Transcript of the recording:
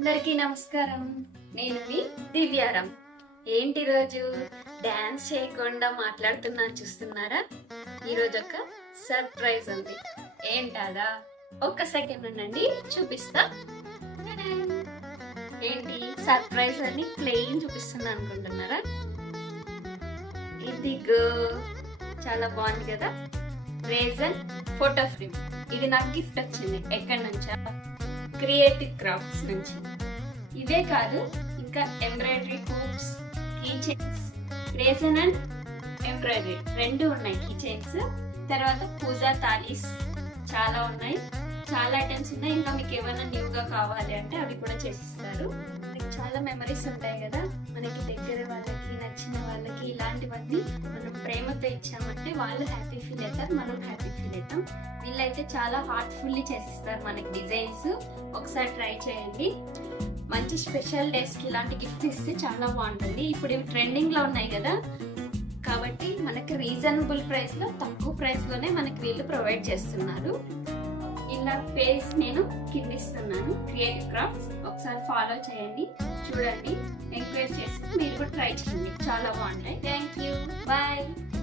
అందరికీ నమస్కారం. నేను మీ దివ్యారం. ఏంటి రోజు డాన్స్ చేయకుండా మాట్లాడుతున్నాను చూస్తున్నారా? ఈరోజు ఒక సర్ప్రైజ్ ఉంది. ఏంటదా? ఒక్క సెకండ్ ఉండండి, చూపిస్తా. ఏంటి సర్ప్రైజ్ అని ప్లేన్ చూపిస్తున్నా అనుకుంటున్నారా? ఇదిగో, చాలా బాగుంది కదా, రేజన్ ఫోటో ఫ్రేమ్. ఇది నాకు గిఫ్ట్ వచ్చింది. ఎక్కడి నుంచా? క్రియేటివ్ క్రాఫ్ట్స్ నుంచి. ఇవే కాదు, ఇంకా embroidery hoops, key chains, resin and embroidery రెండు ఉన్నాయి కీ చైన్స్. తర్వాత పూజా తాలీస్ చాలా ఉన్నాయి, చాలా ఐటమ్స్ ఉన్నాయి. ఇంకా మీకు ఏమైనా న్యూగా కావాలి అంటే అవి కూడా చేసిస్తారు. చాలా మెమరీస్ ఉంటాయి కదా మనకి, దగ్గర వాళ్ళకి, నచ్చిన వాళ్ళకి. ఇలాంటివన్నీ మనం ప్రేమతో ఇచ్చామంటే వాళ్ళు హ్యాపీ ఫీల్ అవుతారు, మనం హ్యాపీ ఫీల్ అవుతాం. వీళ్ళైతే చాలా హార్ట్ఫుల్లీ చేసిస్తారు మనకి డిజైన్స్. ఒకసారి ట్రై చేయండి. మంచి స్పెషల్ డేస్ కి ఇలాంటి గిఫ్ట్ ఇస్తే చాలా బాగుంటుంది. ఇప్పుడు ఇవి ట్రెండింగ్ లో ఉన్నాయి కదా, కాబట్టి మనకి రీజనబుల్ ప్రైస్ లో, తక్కువ ప్రైస్ లోనే మనకి వీళ్ళు ప్రొవైడ్ చేస్తున్నారు. ఇలా పేజ్ నేను కింద ఇస్తున్నాను, క్రియేటివ్ క్రాఫ్ట్స్. ఒకసారి ఫాలో చేయండి, చూడండి, ఎంక్వైరీ చేసి మీరు కూడా ట్రై చేయండి. చాలా బాగుంటాయి. Thank you, bye.